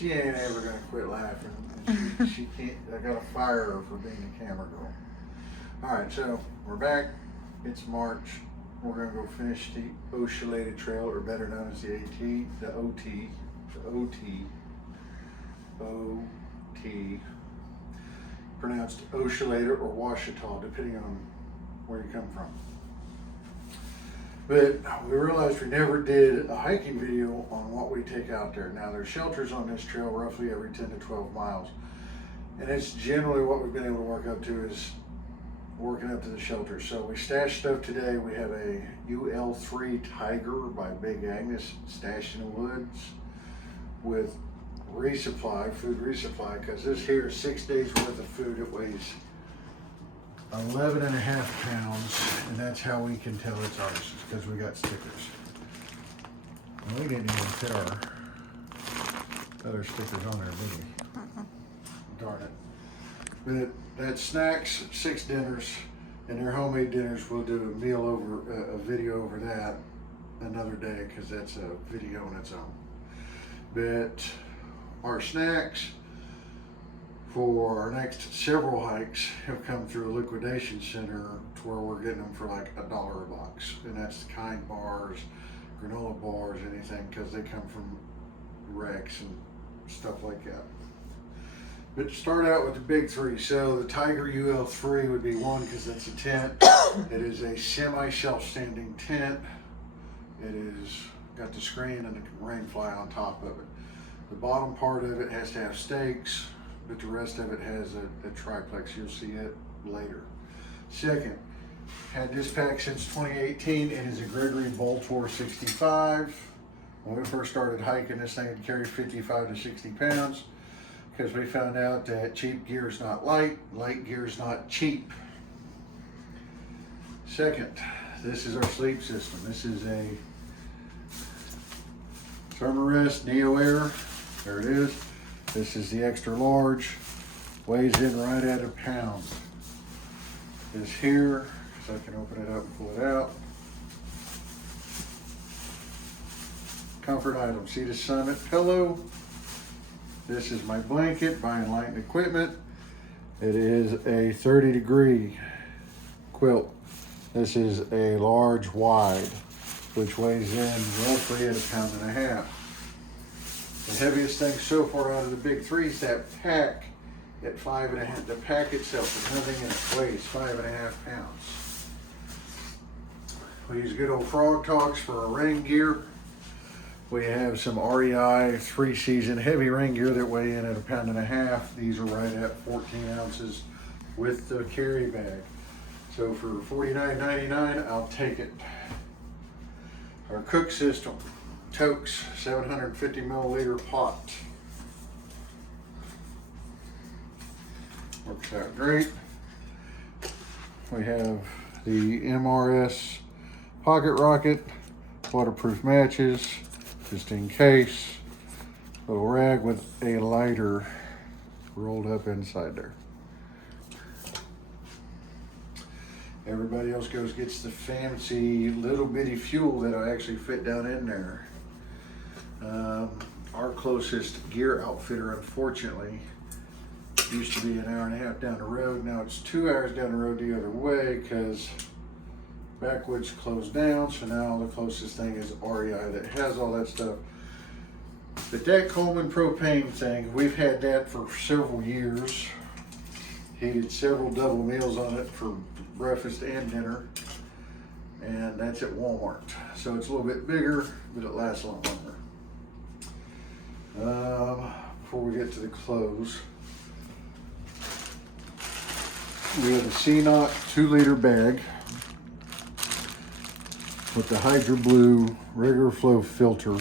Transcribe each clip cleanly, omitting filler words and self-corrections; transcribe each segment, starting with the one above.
She ain't ever gonna quit laughing. She can't. I gotta fire her for being a camera girl. All right, so we're back. It's March. We're gonna go finish the Ocellated Trail, or better known as the AT, the OT, pronounced Ocellated or Ouachita, depending on where you come from. But we realized we never did a hiking video on what we take out there. Now there's shelters on this trail roughly every 10 to 12 miles. And it's generally what we've been able to work up to is working up to the shelter. So we stashed stuff today. We have a UL3 Tiger by Big Agnes stashed in the woods with resupply, food resupply, because this here is 6 days worth of food. It weighs 11.5 pounds, and that's how we can tell it's ours, because we got stickers. Well, we didn't even put our other stickers on there, did we? Darn it. But that's snacks, 6 dinners, and they're homemade dinners. We'll do a meal over, a video over that another day, because that's a video on its own. But our snacks for our next several hikes have come through a liquidation center to where we're getting them for like $1 a box. And that's Kind bars, granola bars, anything, because they come from wrecks and stuff like that. But to start out with the big three, so the Tiger UL3 would be one because it's a tent. It is a semi-shelf standing tent. It is got the screen and the rain fly on top of it. The bottom part of it has to have stakes, but the rest of it has a triplex. You'll see it later. Second, had this pack since 2018. It is a Gregory Boltor 65. When we first started hiking, this thing had carried 55 to 60 pounds because we found out that cheap gear is not light, light gear is not cheap. Second, this is our sleep system. This is a Thermarest Neo Air. There it is. This is the extra large, weighs in right at 1 pound. This here, so I can open it up and pull it out. Comfort item, see the Summit pillow. This is my blanket by Enlightened Equipment. It is a 30-degree quilt. This is a large wide, which weighs in roughly at 1.5 pounds. The heaviest thing so far out of the big three is that pack at 5.5. The pack itself is nothing in it, weighs 5.5 pounds. We use good old Frog Talks for our rain gear. We have some REI 3-season heavy rain gear that weigh in at 1.5 pounds. These are right at 14 ounces with the carry bag. So for $49.99, I'll take it. Our cook system. Totes 750 milliliter pot. Works out great. We have the MRS pocket rocket, waterproof matches, just in case. Little rag with a lighter rolled up inside there. Everybody else gets the fancy little bitty fuel that I actually fit down in there. Our closest gear outfitter, unfortunately, used to be 1.5 hours down the road. Now it's 2 hours down the road the other way because Backwoods closed down. So now the closest thing is REI that has all that stuff. But that Coleman propane thing, we've had that for several years. Heated several double meals on it for breakfast and dinner. And that's at Walmart. So it's a little bit bigger, but it lasts a lot longer. Before we get to the clothes, we have a CNOT 2-liter bag with the Hydro Blue regular flow filter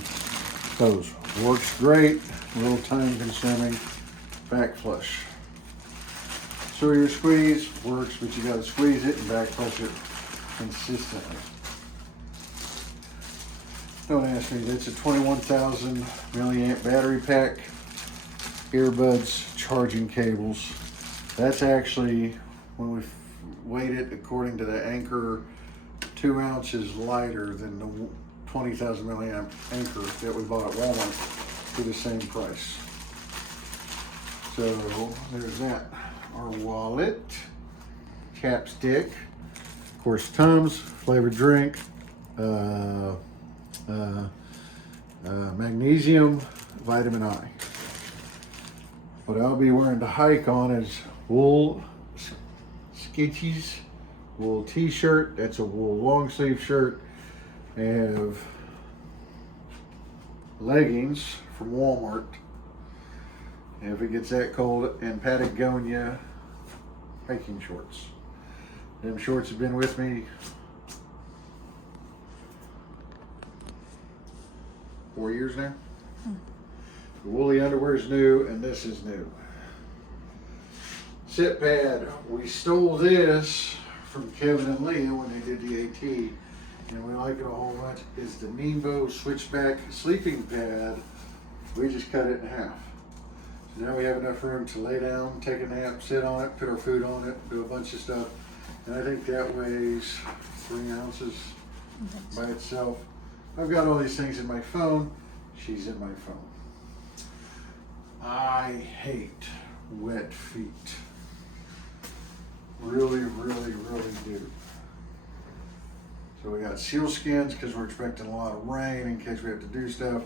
hose. Works great, a little time consuming, back flush. So your squeeze works, but you gotta squeeze it and back flush it consistently. Don't ask me, that's a 21,000 milliamp battery pack, earbuds, charging cables. That's actually, when we weighed it according to the Anchor, 2 ounces lighter than the 20,000 milliamp Anchor that we bought at Walmart for the same price. So there's that. Our wallet, chapstick, of course Tums, flavored drink, magnesium, vitamin I. What I'll be wearing to hike on is wool sketchies, wool t-shirt. That's a wool long sleeve shirt. I have leggings from Walmart if it gets that cold, and Patagonia hiking shorts. Them shorts have been with me 4 years now. The woolly underwear is new, and this is new. Sit pad. We stole this from Kevin and Leah when they did the AT, and we like it a whole bunch. It's the Nemo switchback sleeping pad. We just cut it in half. So now we have enough room to lay down, take a nap, sit on it, put our food on it, do a bunch of stuff. And I think that weighs 3 ounces by itself. I've got all these things in my phone. She's in my phone. I hate wet feet. Really, really, really do. So we got sealskins because we're expecting a lot of rain in case we have to do stuff.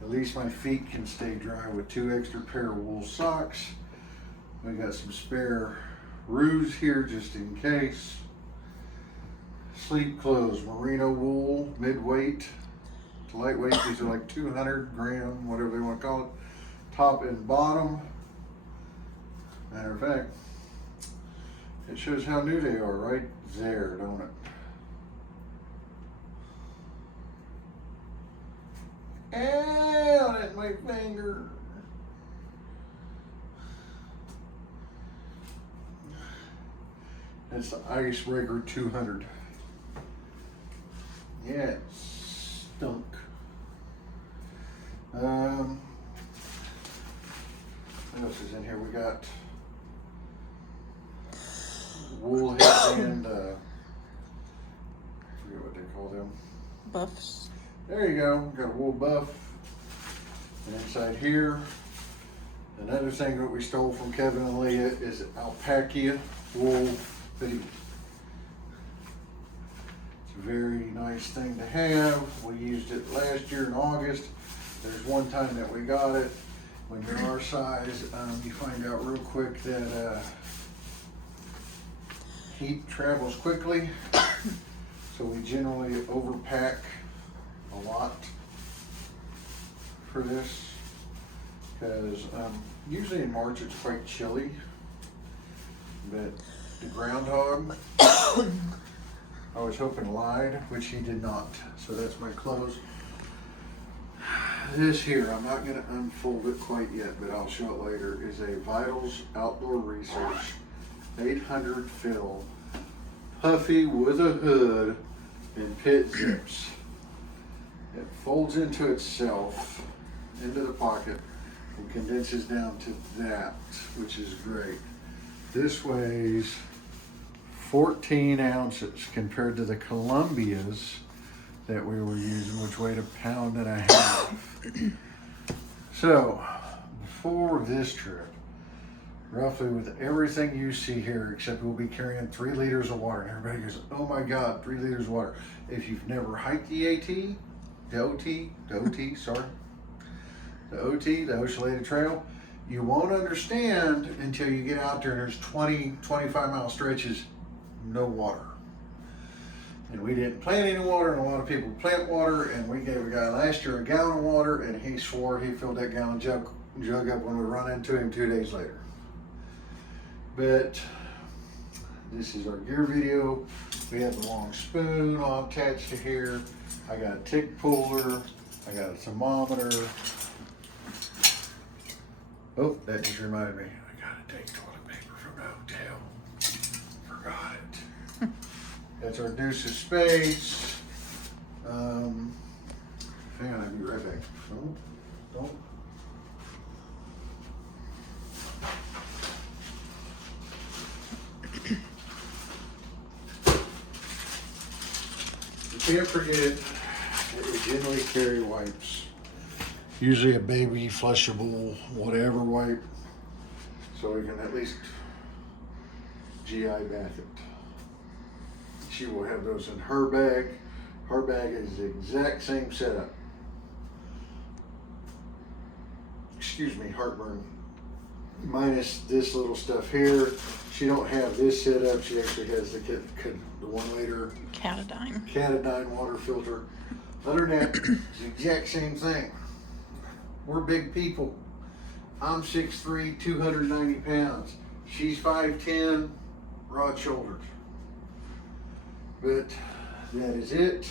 At least my feet can stay dry with 2 extra pair of wool socks. We got some spare roos here just in case. Sleep clothes, merino wool, mid-weight to lightweight. These are like 200 gram, whatever they want to call it. Top and bottom. Matter of fact, it shows how new they are right there, don't it? Ow, that's my finger. That's the Icebreaker 200. Yeah, it stunk. What else is in here? We got wool headband, I forget what they call them. Buffs. There you go. We got a wool buff. And inside here, another thing that we stole from Kevin and Leah is alpaca wool hoodie. It's a very nice thing to have. We used it last year in August. There's one time that we got it. When you're our size, you find out real quick that heat travels quickly. So we generally overpack a lot for this because usually in March it's quite chilly, but the groundhog I was hoping lied, which he did not. So that's my clothes. This here, I'm not going to unfold it quite yet, but I'll show it later, is a Vitals Outdoor Research 800 fill, puffy with a hood and pit zips. It folds into itself, into the pocket, and condenses down to that, which is great. This weighs 14 ounces compared to the Columbias that we were using, which weighed 1.5 pounds. So, for this trip, roughly with everything you see here, except we'll be carrying 3 liters of water. And everybody goes, oh my God, 3 liters of water. If you've never hiked the the OT, the Ocean Trail, you won't understand until you get out there and there's 20, 25 mile stretches, no water. And we didn't plant any water, and a lot of people plant water, and we gave a guy last year a gallon of water, and he swore he filled that gallon jug up when we run into him 2 days later. But this is our gear video. We have the long spoon all attached to here. I got a tick puller. I got a thermometer. Oh, that just reminded me. I gotta take toilet paper from the hotel. Forgot it. That's our deuce of spades. Hang on, I'll be right back. Don't. You can't forget that we generally carry wipes. Usually a baby flushable whatever wipe. so we can at least GI bath it. She will have those in her bag. Her bag is the exact same setup. Excuse me, heartburn. Minus this little stuff here. She don't have this set up. She actually has the 1 liter Catadine water filter. Other than that, it's the exact same thing. We're big people. I'm 6'3", 290 pounds. She's 5'10", broad shoulders. But that is it.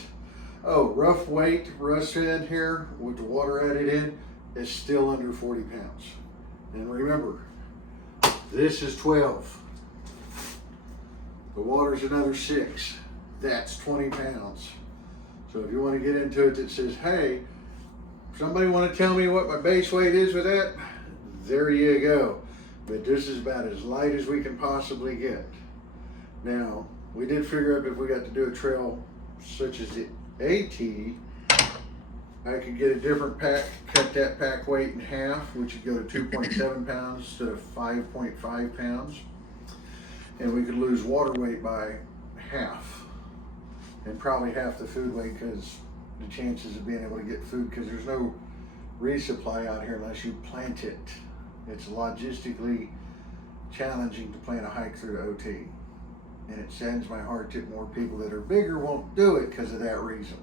Oh, rough weight, Russ said here, with the water added in, is still under 40 pounds. And remember, this is 12. The water's another 6. That's 20 pounds. So if you want to get into it that says, hey, somebody want to tell me what my base weight is with that? There you go. But this is about as light as we can possibly get. Now, we did figure out if we got to do a trail such as the AT, I could get a different pack, cut that pack weight in half, which would go to 2.7 pounds instead of 5.5 pounds. And we could lose water weight by half. And probably half the food weight, because the chances of being able to get food, because there's no resupply out here unless you plant it. It's logistically challenging to plan a hike through the OT. And it saddens my heart that more people that are bigger won't do it because of that reason.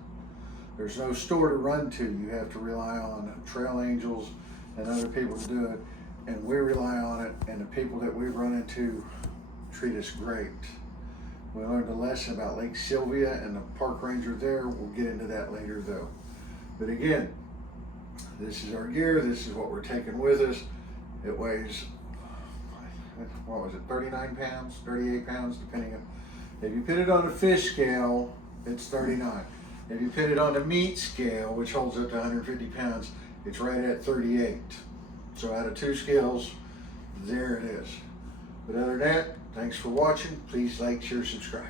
There's no store to run to. You have to rely on trail angels and other people to do it. And we rely on it, and the people that we run into treat us great. We learned a lesson about Lake Sylvia and the park ranger there. We'll get into that later though. But again, this is our gear. This is what we're taking with us. It weighs, what was it, 39 pounds, 38 pounds, depending on, if you put it on a fish scale, it's 39. If you put it on the meat scale, which holds up to 150 pounds, it's right at 38. So out of 2 scales, there it is. But other than that, thanks for watching. Please like, share, subscribe.